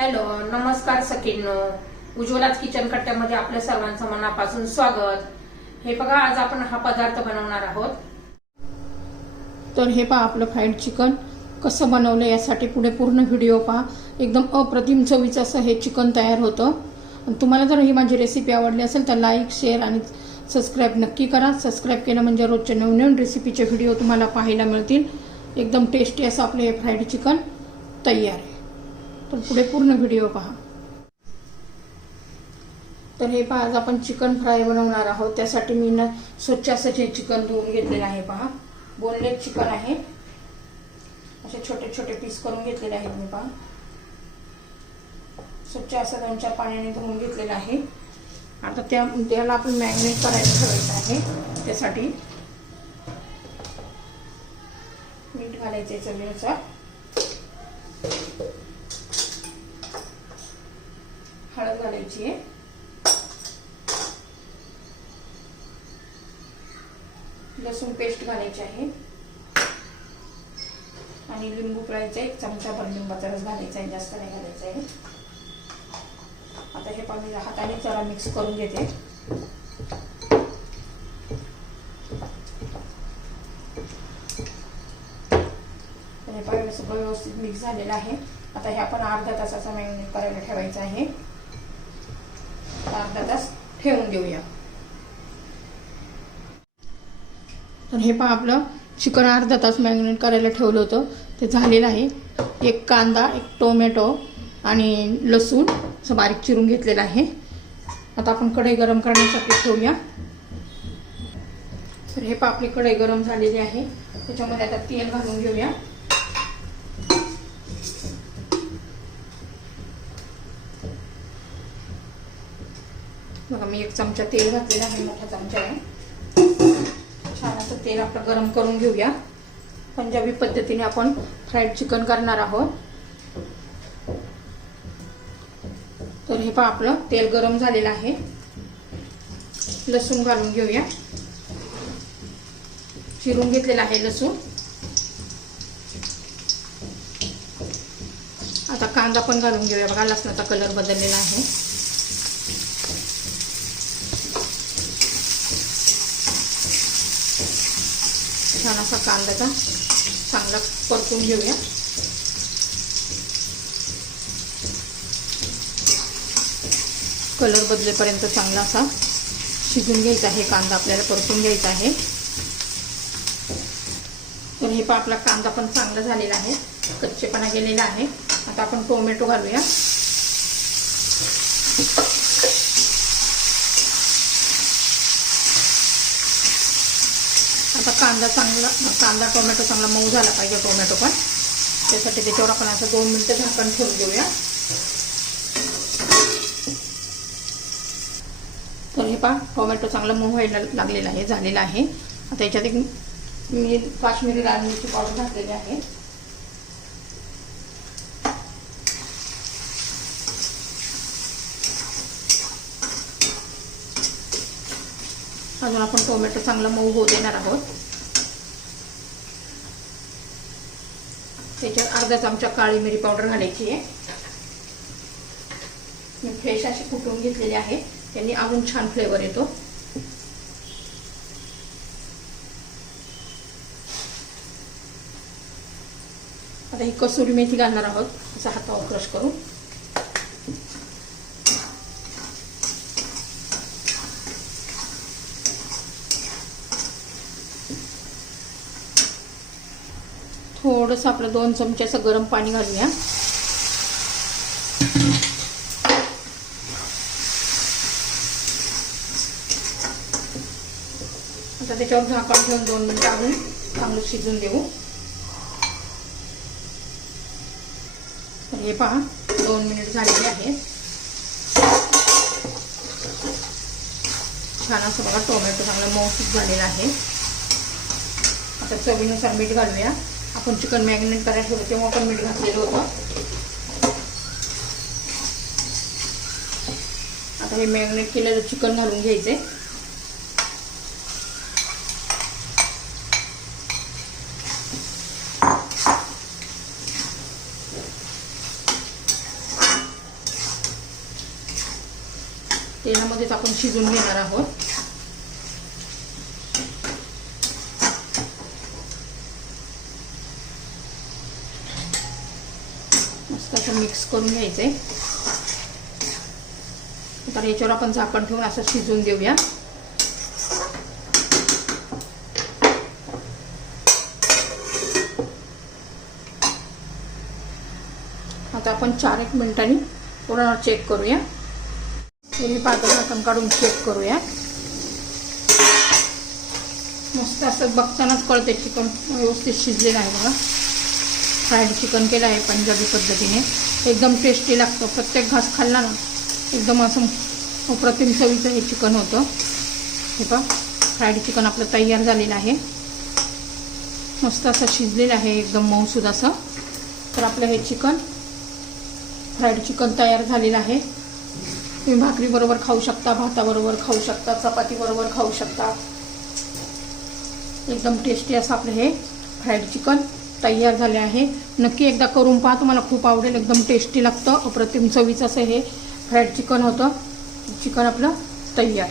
Hello, नमस्कार सखींनो. उज्ज्वलाच kitchen कट्ट्यामध्ये आपल्या सर्वांचं मनापासून स्वागत. हे बघा, आज आपण हा पदार्थ बनवणार आहोत. तर हे पहा, आपलं फ्राईड चिकन कसं बनवलं यासाठी पुढे पूर्ण व्हिडिओ पहा. एकदम अप्रतिम चवीचं असं हे चिकन तयार होतं. तुम्हाला जर ही माझी रेसिपी आवडली असेल तर लाईक, शेअर आणि सबस्क्राईब नक्की करा. सबस्क्राईब केलं म्हणजे रोजच्या नवनवीन रेसिपीचे व्हिडिओ तुम्हाला पाहायला मिळतील. एकदम टेस्टी असं आपलं हे फ्राईड चिकन तयार आहे. तर पुढे पूर्ण व्हिडिओ पहा. तर हे पहा, आज आपण चिकन फ्राय बनवणार आहोत. त्यासाठी मी ना स्वच्छ असं हे चिकन धुवून घेतलेलं आहे. पहा, बोनलेस चिकन आहे. असे छोटे छोटे पीस करून घेतलेले आहेत. मी पहा, स्वच्छ असं 2-4 पाण्याने धुवून घेतलेलं आहे. आता त्याला आपण मॅरिनेट करायला ठेवायचं आहे. त्यासाठी मीठ घालायचे चवीनुसार. हळद घालायची आहे. लसूण पेस्ट घालायची आहे आणि लिंबू पिळायचं आहे. 1 चमचाभर लिंबाचा रस घालायचा आहे, जास्त नाही घालायचा आहे. आता हे पाणी हाताने जरा मिक्स करून घेते. हे पाणी सगळं व्यवस्थित मिक्स झालेलं आहे. आता हे आपण अर्धा तासाचा मॅरिनेट करायला ठेवायचं आहे. अर्धा तास ठेवून देऊया. तर हे पहा, आपलं चिकन अर्धा तास मॅरिनेट करायला ठेवलं होतं, ते झालेलं आहे. 1 कांदा, 1 टोमॅटो आणि लसूण असं बारीक चिरून घेतलेलं आहे. आता आपण कढई गरम करण्यासाठी ठेवूया. तर हे पहा, आपली कढई गरम झालेली आहे. त्याच्यामध्ये आता तेल घालून घेऊया. बघा, मी 1 चमचा तेल घातलेलं आहे, मोठा चमचा आहे. छान असं तेल आपलं गरम करून घेऊया. पंजाबी पद्धतीने आपण फ्राईड चिकन करणार आहोत. तर हे पहा, आपलं तेल गरम झालेलं आहे. लसूण घालून घेऊया. चिरून घेतलेला आहे लसूण. आता कांदा पण घालून घेऊया. बघा, लसणाचा कलर बदललेला आहे. छान असा कांद्याचा चांगला परतून घेऊया. कलर बदलेपर्यंत चांगला असा शिजून घ्यायचा आहे. कांदा आपल्याला परतून घ्यायचा आहे. तर हे पहा, आपला कांदा पण चांगला झालेला आहे, कच्चेपणा गेलेला आहे. आता आपण टोमॅटो घालूया. आता कांदा टोमॅटो चांगला मऊ झाला पाहिजे. टोमॅटो पण त्यासाठी त्याच्यावर आपण असं 2 मिनिटं झाकण ठेवून देऊया. तर हे पहा, टोमॅटो चांगला मऊ व्हायला लागलेला आहे, झालेला आहे. आता याच्यात मी काश्मीरी लाल मिरची पावडर घातलेली आहे. अजून आपण टोमॅटो चांगला मऊ होऊ देणार आहोत. त्याच्यात अर्धा चमचा काळी मिरी पावडर घालायची आहे. मी फ्रेश अशी कुटून घेतलेली आहे, त्यांनी अजून छान फ्लेवर येतो. आता ही कसुरी मेथी घालणार आहोत, त्याचा हातावर क्रश करून. थोडंसं आपलं 2 चमचे असं गरम पाणी घालूया. आता त्याच्यावर झाकण ठेवून 2 मिनिटं अजून चांगलं शिजून देऊ. तर हे पहा, 2 मिनिट झालेले आहेत. छान असं बघा, टोमॅटो चांगला मऊसूत झालेला आहे. आता चवीनुसार मीठ घालूया. आपण चिकन मॅरिनेट करायला ठेवलं तेव्हा पण मीठ घातलेलं होतं. आता हे मॅरिनेट केलेलं चिकन घालून घ्यायचे. तेलामध्येच आपण शिजून घेणार आहोत. मस्त असं मिक्स करून घ्यायचंय. तर याच्यावर आपण झाकण ठेवून असं शिजून देऊया. आता आपण 4-1 मिनिटांनी पूर्ण चेक करूया. मी पातळ झाकण काढून चेक करूया. मस्त असं बघतानाच कळते चिकन व्यवस्थित शिजलेलं आहे बघा. फ्राईड चिकन केलं आहे पंजाबी पद्धतीने. एकदम टेस्टी लागतं. प्रत्येक घास खाल्ला ना एकदम असं अप्रतिम चवीचं हे चिकन होतं. हे पहा फ्राईड चिकन आपलं तयार झालेलं आहे. मस्त असं शिजलेलं आहे एकदम मऊसूद असं. तर आपलं हे चिकन फ्राईड चिकन तयार झालेलं आहे. तुम्ही भाकरीबरोबर खाऊ शकता, भाताबरोबर खाऊ शकता, चपातीबरोबर खाऊ शकता. एकदम टेस्टी असं आपलं हे फ्राईड चिकन तयार झाले आहे. नक्की एकदा करून पहा, तुम्हाला खूप आवडेल. एकदम टेस्टी लागतं. अप्रतिम चवीचं असं हे फ्राईड चिकन होतं. चिकन आपलं तयार.